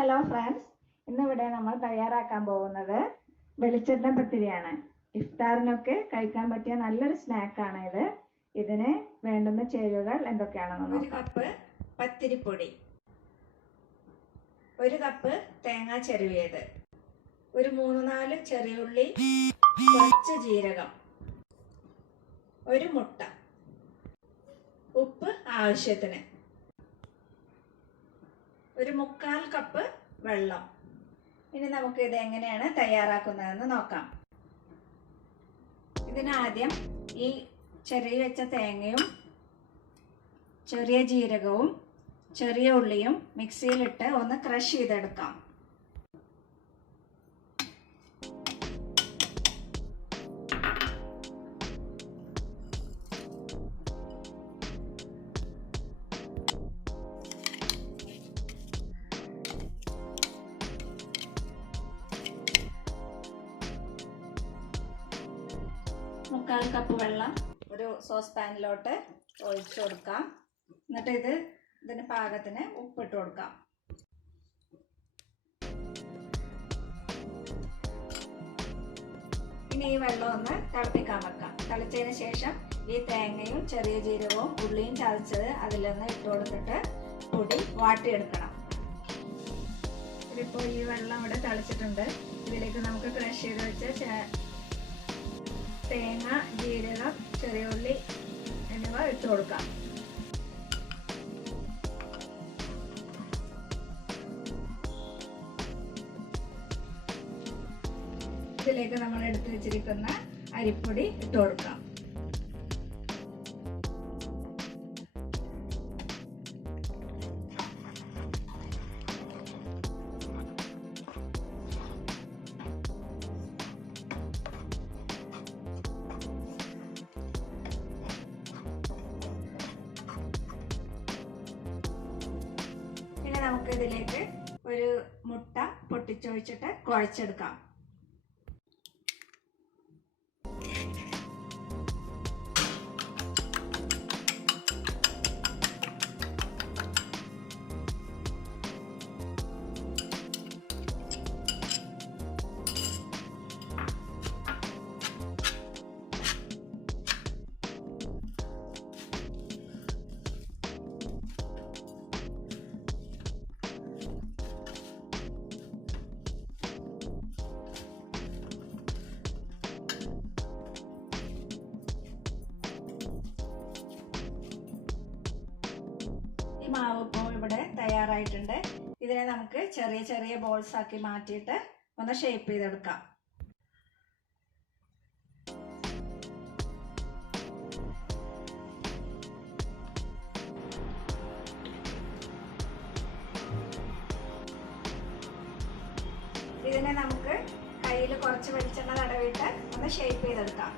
Hello friends, ഇന്നിവിടെ നമ്മൾ തയ്യാറാക്കാൻ പോകുന്നത് വെളിച്ചെണ്ണ പത്തിരിയാണ്. ഇഫ്താറിനൊക്കെ കഴിക്കാൻ പറ്റിയ നല്ലൊരു സ്നാക്കാണ് ഇത്. ഇതിന് വേണ്ടുന്ന ചേരുവകൾ എന്തൊക്കെയാണെന്ന് നോക്കാം. 1 കപ്പ് പത്തിരിപ്പൊടി, 1 കപ്പ് തേങ്ങ ചെരുവിയത്, ഒരു 3-4 ചെറിയുള്ളി, കുറച്ച് ജീരകം, ഒരു മുട്ട, ഉപ്പ് ആവശ്യത്തിന്, ഒരു 1/4 കപ്പ് വെള്ളം. ഇനി നമുക്ക് ഇത് എങ്ങനെയാണ് തയ്യാറാക്കുന്നതെന്ന് നോക്കാം. ഇതിനാദ്യം ഈ ചെറിയ വെച്ച തേങ്ങയും ചെറിയ ജീരകവും ചെറിയ ഉള്ളിയും മിക്സിയിലിട്ട് ഒന്ന് ക്രഷ് ചെയ്തെടുക്കാം. മുക്കാൽ കപ്പ് വെള്ളം ഒരു സോസ് പാനിലോട്ട് ഒഴിച്ചു കൊടുക്കാം. എന്നിട്ട് ഇതിന് പാകത്തിന് ഉപ്പിട്ട് കൊടുക്കാം. ഇനി ഈ വെള്ളം ഒന്ന് തിളപ്പിക്കാൻ വെക്കാം. തിളച്ചതിന് ശേഷം ഈ തേങ്ങയും ചെറിയ ജീരകവും ഉള്ളിയും ചതച്ചത് അതിലൊന്ന് ഇട്ട് കൊടുത്തിട്ട് പൊടി വാട്ടിയെടുക്കണം. ഇതിപ്പോൾ ഈ വെള്ളം ഇവിടെ തിളച്ചിട്ടുണ്ട്. ഇതിലേക്ക് നമുക്ക് ക്രഷ് ചെയ്ത് വെച്ച തേങ്ങ, ജീരകം, ചെറിയ ഉള്ളി എന്നിവ ഇട്ട് കൊടുക്കാം. ഇതിലേക്ക് നമ്മൾ എടുത്തു വെച്ചിരിക്കുന്ന അരിപ്പൊടി ഇട്ട് കൊടുക്കാം. നമുക്ക് ഇതിലേക്ക് ഒരു മുട്ട പൊട്ടിച്ചൊഴിച്ചിട്ട് കുഴച്ചെടുക്കാം. മാവ് ഇപ്പോൾ ഇവിടെ തയ്യാറായിട്ടുണ്ട്. ഇതിനെ നമുക്ക് ചെറിയ ചെറിയ ബോൾസ് ആക്കി മാറ്റിയിട്ട് ഒന്ന് ഷേപ്പ് ചെയ്തെടുക്കാം. ഇതിനെ നമുക്ക് കയ്യിൽ കുറച്ച് വെളിച്ചെണ്ണ തടവിട്ട് ഒന്ന് ഷേപ്പ് ചെയ്തെടുക്കാം.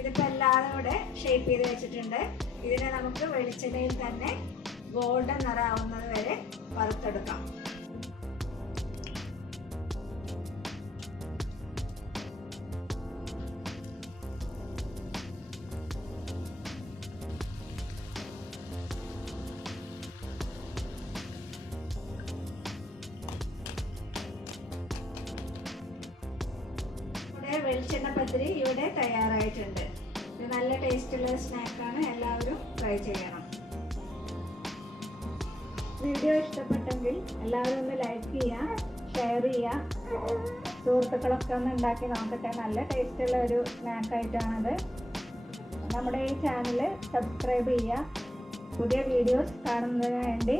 ഇതിപ്പോൾ എല്ലാവരും ഇവിടെ ഷേപ്പ് ചെയ്ത് വെച്ചിട്ടുണ്ട്. ഇതിനെ നമുക്ക് വെളിച്ചെണ്ണയിൽ തന്നെ ഗോൾഡൻ നിറമാവുന്നത് വരെ വറുത്തെടുക്കാം. വെളിച്ചെണ്ണ പത്തിരി ഇവിടെ തയ്യാറായിട്ടുണ്ട്. ഇത് നല്ല ടേസ്റ്റുള്ള സ്നാക്കാണ്. എല്ലാവരും ട്രൈ ചെയ്യണം. വീഡിയോ ഇഷ്ടപ്പെട്ടെങ്കിൽ എല്ലാവരും ഒന്ന് ലൈക്ക് ചെയ്യുക, ഷെയർ ചെയ്യുക. സുഹൃത്തുക്കളൊക്കെ ഒന്ന് ഉണ്ടാക്കി നോക്കട്ടെ. നല്ല ടേസ്റ്റുള്ള ഒരു സ്നാക്കായിട്ടാണത്. നമ്മുടെ ഈ ചാനൽ സബ്സ്ക്രൈബ് ചെയ്യുക. പുതിയ വീഡിയോസ് കാണുന്നതിന് വേണ്ടി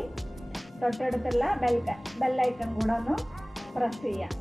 തൊട്ടടുത്തുള്ള ബെൽ ഐക്കൺ കൂടെ ഒന്ന് പ്രസ് ചെയ്യുക.